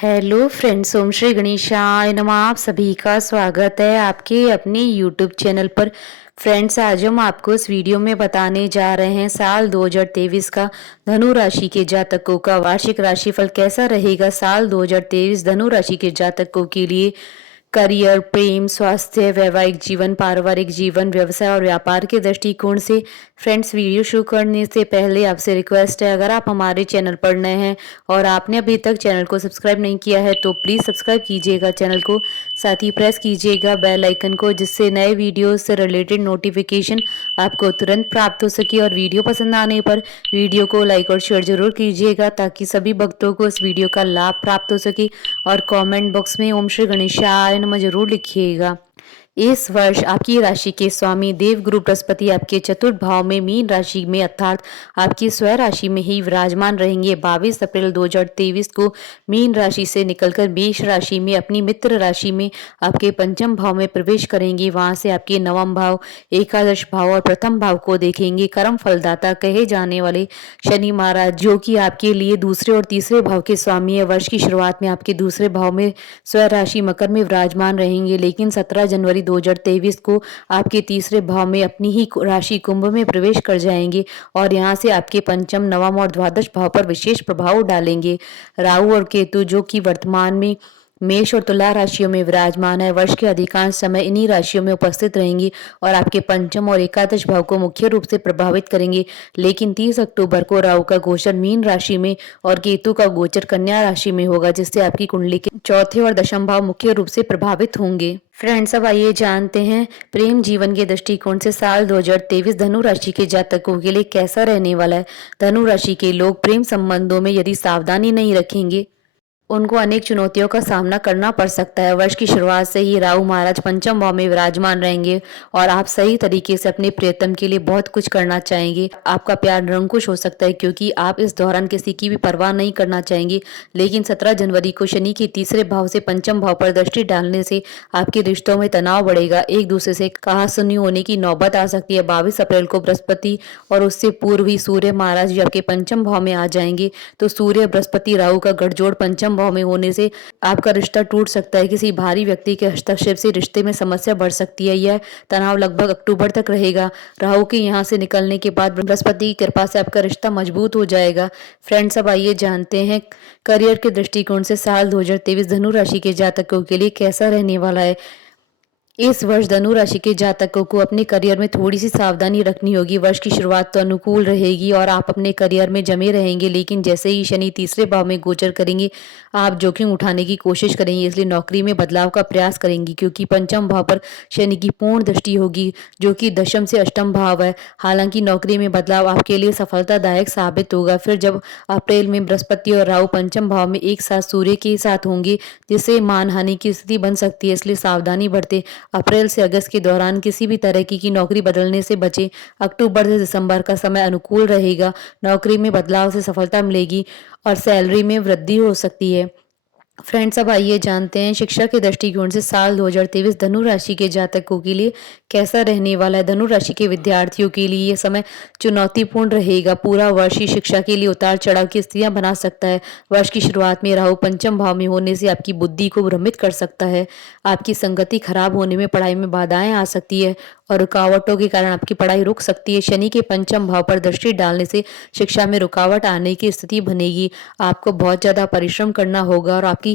Hello friends, ओम श्री गणेशाय नमः। आप सभी का स्वागत है आपके अपने यूट्यूब चैनल पर। फ्रेंड्स, आज हम आपको इस वीडियो में बताने जा रहे हैं साल 2023 का धनु राशि के जातकों का वार्षिक राशिफल कैसा रहेगा। साल 2023 धनु राशि के जातकों के लिए करियर, प्रेम, स्वास्थ्य, वैवाहिक जीवन, पारिवारिक जीवन, व्यवसाय और व्यापार के दृष्टिकोण से। फ्रेंड्स, वीडियो शुरू करने से पहले आपसे रिक्वेस्ट है, अगर आप हमारे चैनल पर नए हैं और आपने अभी तक चैनल को सब्सक्राइब नहीं किया है तो प्लीज़ सब्सक्राइब कीजिएगा चैनल को, साथ ही प्रेस कीजिएगा बेल आइकन को, जिससे नए वीडियो से रिलेटेड नोटिफिकेशन आपको तुरंत प्राप्त हो सके। और वीडियो पसंद आने पर वीडियो को लाइक और शेयर जरूर कीजिएगा ताकि सभी भक्तों को इस वीडियो का लाभ प्राप्त हो सके। और कमेंट बॉक्स में ओम श्री गणेशाय नमः जरूर लिखिएगा। इस वर्ष आपकी राशि के स्वामी देवगुरु बृहस्पति आपके चतुर्थ भाव में मीन राशि में अर्थात आपकी स्व राशि में ही विराजमान रहेंगे। 22 अप्रैल 2023 को मीन राशि से निकलकर मेष राशि में अपनी मित्र राशि में आपके पंचम भाव में प्रवेश करेंगे। वहां से आपके नवम भाव, एकादश भाव और प्रथम भाव को देखेंगे। कर्म फलदाता कहे जाने वाले शनि महाराज, जो कि आपके लिए दूसरे और तीसरे भाव के स्वामी है, वर्ष की शुरुआत में आपके दूसरे भाव में स्व राशि मकर में विराजमान रहेंगे, लेकिन 17 जनवरी 2023 को आपके तीसरे भाव में अपनी ही राशि कुंभ में प्रवेश कर जाएंगे और यहां से आपके पंचम, नवम और द्वादश भाव पर विशेष प्रभाव डालेंगे। राहु और केतु, जो कि वर्तमान में मेष और तुला राशियों में विराजमान है, वर्ष के अधिकांश समय इन्हीं राशियों में उपस्थित रहेंगी और आपके पंचम और एकादश भाव को मुख्य रूप से प्रभावित करेंगे। लेकिन 30 अक्टूबर को राहु का गोचर मीन राशि में और केतु का गोचर कन्या राशि में होगा, जिससे आपकी कुंडली के चौथे और दशम भाव मुख्य रूप से प्रभावित होंगे। फ्रेंड्स, अब आइए जानते हैं प्रेम जीवन के दृष्टिकोण से साल 2023 धनु राशि के जातकों के लिए कैसा रहने वाला है। धनु राशि के लोग प्रेम संबंधों में यदि सावधानी नहीं रखेंगे, उनको अनेक चुनौतियों का सामना करना पड़ सकता है। वर्ष की शुरुआत से ही राहु महाराज पंचम भाव में विराजमान रहेंगे और आप सही तरीके से अपने प्रियतम के लिए बहुत कुछ करना चाहेंगे। आपका प्यार निरंकुश हो सकता है क्योंकि आप इस दौरान किसी की भी परवाह नहीं करना चाहेंगे। लेकिन 17 जनवरी को शनि के तीसरे भाव से पंचम भाव पर दृष्टि डालने से आपके रिश्तों में तनाव बढ़ेगा, एक दूसरे से कहासुनी होने की नौबत आ सकती है। 22 अप्रैल को बृहस्पति और उससे पूर्व ही सूर्य महाराज भी आपके पंचम भाव में आ जाएंगे, तो सूर्य बृहस्पति राहु का गठजोड़ पंचम भाव में होने से आपका रिश्ता टूट सकता है। किसी भारी व्यक्ति के हस्तक्षेप से रिश्ते में समस्या बढ़ सकती है। यह तनाव लगभग अक्टूबर तक रहेगा। राहु के यहाँ से निकलने के बाद बृहस्पति की कृपा से आपका रिश्ता मजबूत हो जाएगा। फ्रेंड्स, अब आइए जानते हैं करियर के दृष्टिकोण से साल 2023 धनु राशि के जातकों के लिए कैसा रहने वाला है। इस वर्ष धनु राशि के जातकों को अपने करियर में थोड़ी सी सावधानी रखनी होगी। वर्ष की शुरुआत तो अनुकूल रहेगी और आप अपने करियर में जमे रहेंगे, लेकिन जैसे ही शनि तीसरे भाव में गोचर करेंगे, आप जोखिम उठाने की कोशिश करेंगे, इसलिए नौकरी में बदलाव का प्रयास करेंगे क्योंकि पंचम भाव पर शनि की पूर्ण दृष्टि होगी, जो कि दशम से अष्टम भाव है। हालांकि नौकरी में बदलाव आपके लिए सफलतादायक साबित होगा। फिर जब अप्रैल में बृहस्पति और राहु पंचम भाव में एक साथ सूर्य के साथ होंगे, जिससे मानहानि की स्थिति बन सकती है, इसलिए सावधानी बरतें। अप्रैल से अगस्त के दौरान किसी भी तरह की नौकरी बदलने से बचें। अक्टूबर से दिसंबर का समय अनुकूल रहेगा। नौकरी में बदलाव से सफलता मिलेगी और सैलरी में वृद्धि हो सकती है। फ्रेंड्स, अब आइए जानते हैं शिक्षा के दृष्टिकोण से साल 2023 धनु राशि के जातकों के लिए कैसा रहने वाला है। धनु राशि के विद्यार्थियों के लिए यह समय चुनौतीपूर्ण रहेगा। पूरा वर्ष ही शिक्षा के लिए उतार चढ़ाव की स्थितियां बना सकता है। वर्ष की शुरुआत में राहु पंचम भाव में होने से आपकी बुद्धि को भ्रमित कर सकता है। आपकी संगति खराब होने में पढ़ाई में बाधाएं आ सकती है और रुकावटों के कारण आपकी पढ़ाई रुक सकती है। शनि के पंचम भाव पर दृष्टि डालने से शिक्षा में रुकावट आने की स्थिति बनेगी। आपको बहुत ज्यादा परिश्रम करना होगा और आपकी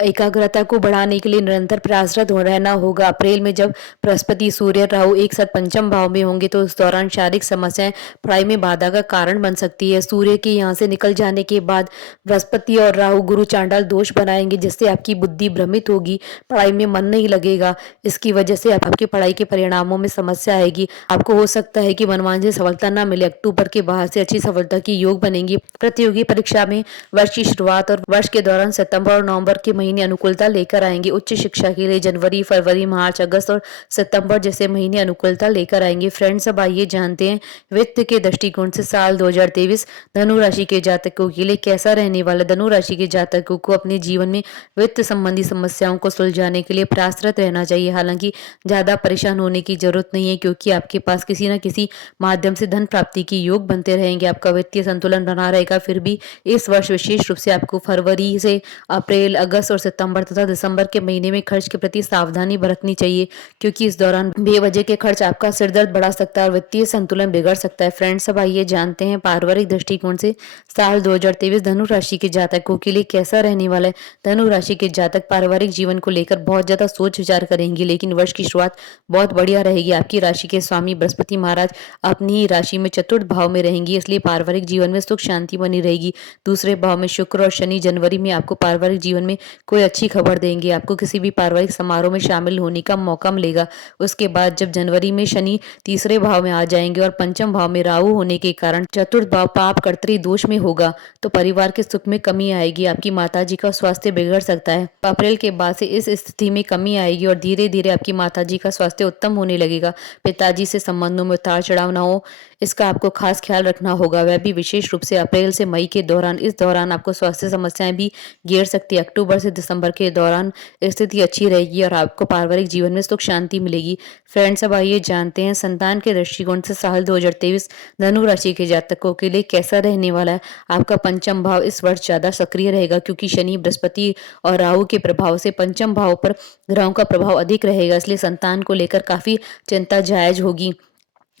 एकाग्रता को बढ़ाने के लिए निरंतर प्रयासरत हो रहना होगा। अप्रैल में जब बृहस्पति, सूर्य, राहु एक साथ पंचम भाव में होंगे तो उस दौरान शारीरिक समस्याएं पढ़ाई में बाधा का कारण बन सकती है। सूर्य के यहाँ से निकल जाने के बाद बृहस्पति और राहु गुरु चांडाल दोष बनाएंगे, जिससे आपकी बुद्धि भ्रमित होगी, पढ़ाई में मन नहीं लगेगा। इसकी वजह से आपकी पढ़ाई के परिणामों में समस्या आएगी। आपको हो सकता है कि मनमांझी सफलता न मिले। अक्टूबर के बाद से अच्छी सफलता की योग बनेंगी। प्रतियोगी परीक्षा में वर्ष की शुरुआत और वर्ष के दौरान सितंबर और नवंबर के महीने महीने अनुकूलता लेकर आएंगे। उच्च शिक्षा के लिए जनवरी, फरवरी, मार्च, अगस्त और सितंबर जैसे महीने अनुकूलता लेकर आएंगे। फ्रेंड्स, अब आइए जानते हैं वित्त के दृष्टिकोण से साल 2023 धनु राशि के जातकों के लिए कैसा रहने वाला। धनु राशि के जातकों को अपने जीवन में वित्त संबंधी समस्याओं को सुलझाने के लिए प्रयासरत रहना चाहिए। हालांकि ज्यादा परेशान होने की जरूरत नहीं है, क्योंकि आपके पास किसी न किसी माध्यम से धन प्राप्ति के योग बनते रहेंगे। आपका वित्तीय संतुलन बना रहेगा। फिर भी इस वर्ष विशेष रूप से आपको फरवरी से अप्रैल, अगस्त और सितंबर तथा दिसंबर के महीने में खर्च के प्रति सावधानी बरतनी चाहिए, क्योंकि इस दौरान बेवजह के खर्च आपका सिरदर्द बढ़ा सकता है और वित्तीय संतुलन बिगड़ सकता है। फ्रेंड्स, अब आइए जानते हैं पारिवारिक दृष्टिकोण से साल 2023 धनु राशि के जातकों के लिए कैसा रहने वाला है। धनु राशि के जातक पारिवारिक जीवन को लेकर बहुत ज्यादा सोच विचार करेंगे, लेकिन वर्ष की शुरुआत बहुत बढ़िया रहेगी। आपकी राशि के स्वामी बृहस्पति महाराज अपनी ही राशि में चतुर्थ भाव में रहेंगी, इसलिए पारिवारिक जीवन में सुख शांति बनी रहेगी। दूसरे भाव में शुक्र और शनि जनवरी में आपको पारिवारिक जीवन में कोई अच्छी खबर देंगे। आपको किसी भी पारिवारिक समारोह में शामिल होने का मौका मिलेगा। उसके बाद जब जनवरी में शनि तीसरे भाव में आ जाएंगे और पंचम भाव में राहु होने के कारण चतुर्थ भाव पाप कर्तरी दोष में होगा, तो परिवार के सुख में कमी आएगी। आपकी माताजी का स्वास्थ्य बिगड़ सकता है। अप्रैल के बाद से इस स्थिति में कमी आएगी और धीरे धीरे आपकी माताजी का स्वास्थ्य उत्तम होने लगेगा। पिताजी से संबंधों में उतार चढ़ाव न हो, इसका आपको खास ख्याल रखना होगा। वह भी विशेष रूप से अप्रैल से मई के दौरान। इस दौरान आपको स्वास्थ्य समस्याएं भी घेर सकती है। अक्टूबर से दिसंबर के दौरान स्थिति अच्छी रहेगी और आपको पारिवारिक जीवन में सुख शांति मिलेगी। फ्रेंड्स, अब आइए जानते हैं संतान के दृष्टिकोण से साल 2023 धनु राशि के जातकों के लिए कैसा रहने वाला है। आपका पंचम भाव इस वर्ष ज्यादा सक्रिय रहेगा, क्योंकि शनि, बृहस्पति और राहु के प्रभाव से पंचम भाव पर ग्रहों का प्रभाव अधिक रहेगा, इसलिए संतान को लेकर काफी चिंता जायज होगी।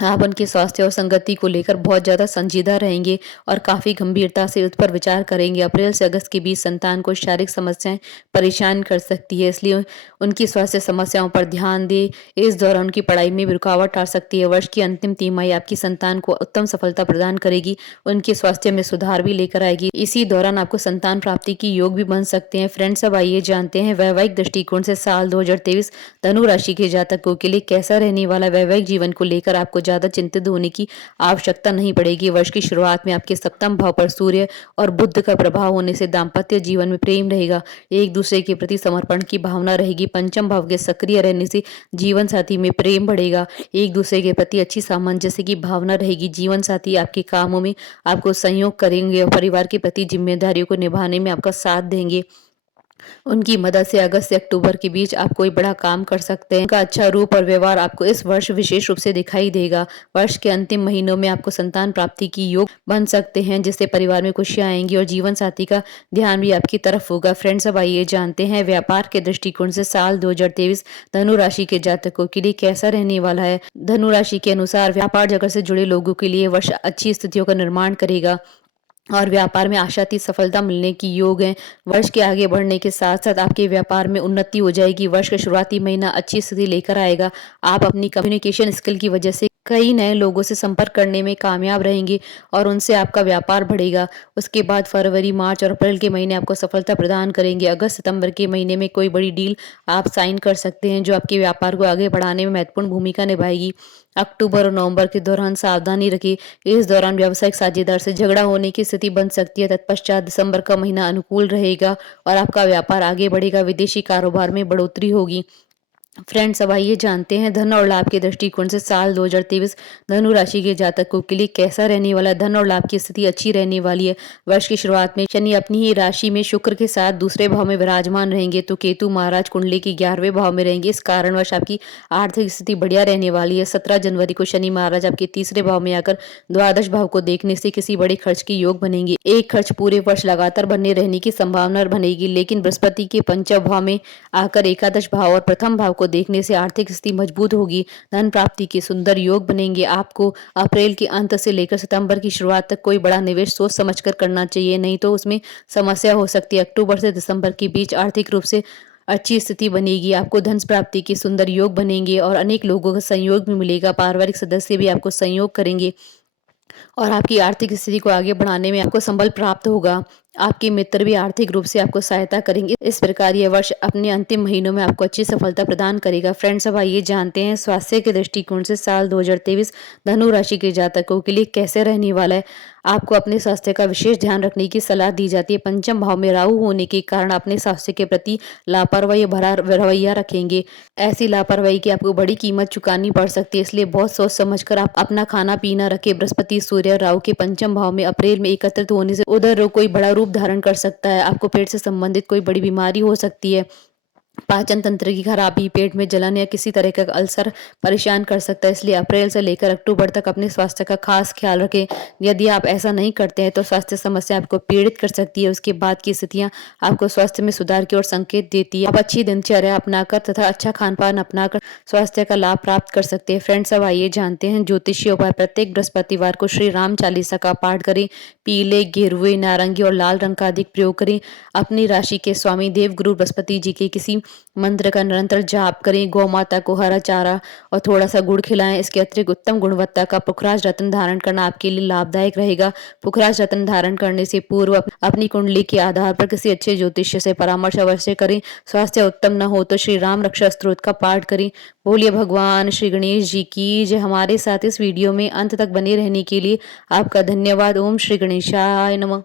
आप उनके स्वास्थ्य और संगति को लेकर बहुत ज़्यादा संजीदा रहेंगे और काफ़ी गंभीरता से उस पर विचार करेंगे। अप्रैल से अगस्त के बीच संतान को शारीरिक समस्याएं परेशान कर सकती है, इसलिए उनकी स्वास्थ्य समस्याओं पर ध्यान दें। इस दौरान उनकी पढ़ाई में भी रुकावट आ सकती है। वर्ष की अंतिम तिमाही आपकी संतान को उत्तम सफलता प्रदान करेगी, उनके स्वास्थ्य में सुधार भी लेकर आएगी। इसी दौरान आपको संतान प्राप्ति की योग भी बन सकते हैं। फ्रेंड्स, अब आइए जानते हैं वैवाहिक दृष्टिकोण से साल 2023 धनु राशि के जातकों के लिए कैसा रहने वाला। वैवाहिक जीवन को लेकर आपको ज्यादा चिंतित होने की आवश्यकता नहीं पड़ेगी। वर्ष की शुरुआत में आपके सप्तम भाव पर सूर्य और बुध का प्रभाव होने से दाम्पत्य जीवन में प्रेम रहेगा, एक दूसरे के प्रति समर्पण की भावना रहेगी। पंचम भाव के सक्रिय रहने से जीवन साथी में प्रेम बढ़ेगा, एक दूसरे के प्रति अच्छी सामंजस्य की भावना रहेगी। जीवन साथी आपके कामों में आपको सहयोग करेंगे और परिवार के प्रति जिम्मेदारियों को निभाने में आपका साथ देंगे। उनकी मदद से अगस्त से अक्टूबर के बीच आप कोई बड़ा काम कर सकते हैं। उनका अच्छा रूप और व्यवहार आपको इस वर्ष विशेष रूप से दिखाई देगा। वर्ष के अंतिम महीनों में आपको संतान प्राप्ति की योग बन सकते हैं, जिससे परिवार में खुशियां आएंगी और जीवन साथी का ध्यान भी आपकी तरफ होगा। फ्रेंड्स, अब आइए जानते हैं व्यापार के दृष्टिकोण से साल 2023 धनु राशि के जातकों के लिए कैसा रहने वाला है। धनु राशि के अनुसार व्यापार जगत से जुड़े लोगों के लिए वर्ष अच्छी स्थितियों का निर्माण करेगा और व्यापार में आशातीत सफलता मिलने की योग है। वर्ष के आगे बढ़ने के साथ साथ आपके व्यापार में उन्नति हो जाएगी। वर्ष का शुरुआती महीना अच्छी स्थिति लेकर आएगा। आप अपनी कम्युनिकेशन स्किल की वजह से कई नए लोगों से संपर्क करने में कामयाब रहेंगे और उनसे आपका व्यापार बढ़ेगा। उसके बाद फरवरी, मार्च और अप्रैल के महीने आपको सफलता प्रदान करेंगे। अगस्त, सितंबर के महीने में कोई बड़ी डील आप साइन कर सकते हैं, जो आपके व्यापार को आगे बढ़ाने में महत्वपूर्ण भूमिका निभाएगी। अक्टूबर और नवंबर के दौरान सावधानी रखिए, इस दौरान व्यावसायिक साझेदार से झगड़ा होने की स्थिति बन सकती है। तत्पश्चात दिसंबर का महीना अनुकूल रहेगा और आपका व्यापार आगे बढ़ेगा। विदेशी कारोबार में बढ़ोतरी होगी। फ्रेंड्स, अब आइए जानते हैं धन और लाभ के दृष्टिकोण से साल 2023 धनु राशि के जातकों के लिए कैसा रहने वाला है। धन और लाभ की स्थिति अच्छी रहने वाली है। वर्ष की शुरुआत में शनि अपनी ही राशि में शुक्र के साथ दूसरे भाव में विराजमान रहेंगे, तो केतु महाराज कुंडली के 11वें भाव में रहेंगे। इस कारणवश आपकी आर्थिक स्थिति बढ़िया रहने वाली है। 17 जनवरी को शनि महाराज आपके तीसरे भाव में आकर द्वादश भाव को देखने से किसी बड़े खर्च की योग बनेंगे। एक खर्च पूरे वर्ष लगातार बने रहने की संभावना बनेगी, लेकिन बृहस्पति के पंचम भाव में आकर एकादश भाव और प्रथम भाव को देखने से आर्थिक स्थिति मजबूत होगी। धन प्राप्ति के सुंदर योग बनेंगे। आपको अप्रैल के अंत से लेकर सितंबर की शुरुआत तक कोई बड़ा निवेश सोच समझकर करना चाहिए, नहीं तो उसमें समस्या हो सकती है। अक्टूबर से दिसंबर के बीच आर्थिक रूप से अच्छी स्थिति बनेगी। आपको धन प्राप्ति के सुंदर योग बनेंगे और अनेक लोगों का सहयोग भी मिलेगा। पारिवारिक सदस्य भी आपको सहयोग करेंगे और आपकी आर्थिक स्थिति को आगे बढ़ाने में आपको संबल प्राप्त होगा। आपके मित्र भी आर्थिक रूप से आपको सहायता करेंगे। इस प्रकार यह वर्ष अपने अंतिम महीनों में आपको अच्छी सफलता प्रदान करेगा। फ्रेंड्स, अब आइए जानते हैं स्वास्थ्य के दृष्टिकोण से साल 2023 धनु राशि के जातकों के लिए कैसे रहने वाला है। आपको अपने स्वास्थ्य का विशेष ध्यान रखने की सलाह दी जाती है। पंचम भाव में राहु होने के कारण अपने स्वास्थ्य के प्रति लापरवाही भरा रवैया रखेंगे। ऐसी लापरवाही की आपको बड़ी कीमत चुकानी पड़ सकती है, इसलिए बहुत सोच समझ कर आप अपना खाना पीना रखें। बृहस्पति, सूर्य, राहु के पंचम भाव में अप्रैल में एकत्रित होने से उधर रोग कोई बड़ा रूप धारण कर सकता है। आपको पेट से संबंधित कोई बड़ी बीमारी हो सकती है। पाचन तंत्र की खराबी, पेट में जलन या किसी तरह का अल्सर परेशान कर सकता है, इसलिए अप्रैल से लेकर अक्टूबर तक अपने स्वास्थ्य का खास ख्याल रखें। यदि आप ऐसा नहीं करते हैं तो स्वास्थ्य समस्या आपको पीड़ित कर सकती है। उसके बाद की स्थितियां आपको स्वास्थ्य में सुधार की ओर संकेत देती है। आप अच्छी दिनचर्या अपनाकर तथा अच्छा खान पान अपनाकर स्वास्थ्य का लाभ प्राप्त कर सकते हैं। फ्रेंड्स, अब आइए जानते हैं ज्योतिषीय उपाय। प्रत्येक बृहस्पतिवार को श्री राम चालीसा का पाठ करें। पीले, गेरुए, नारंगी और लाल रंग का अधिक प्रयोग करें। अपनी राशि के स्वामी देवगुरु बृहस्पति जी के किसी मंत्र का निरंतर जाप करें। गौ माता को हरा चारा और थोड़ा सा गुड़ खिलाएं। इसके अतिरिक्त उत्तम गुणवत्ता का पुखराज रत्न धारण करना आपके लिए लाभदायक रहेगा। पुखराज रत्न धारण करने से पूर्व अपनी कुंडली के आधार पर किसी अच्छे ज्योतिष्य से परामर्श अवश्य करें। स्वास्थ्य उत्तम न हो तो श्री राम रक्षा स्तोत्र का पाठ करें। बोलिए भगवान श्री गणेश जी की जय। हमारे साथ इस वीडियो में अंत तक बने रहने के लिए आपका धन्यवाद। ओम श्री गणेशाय नमः।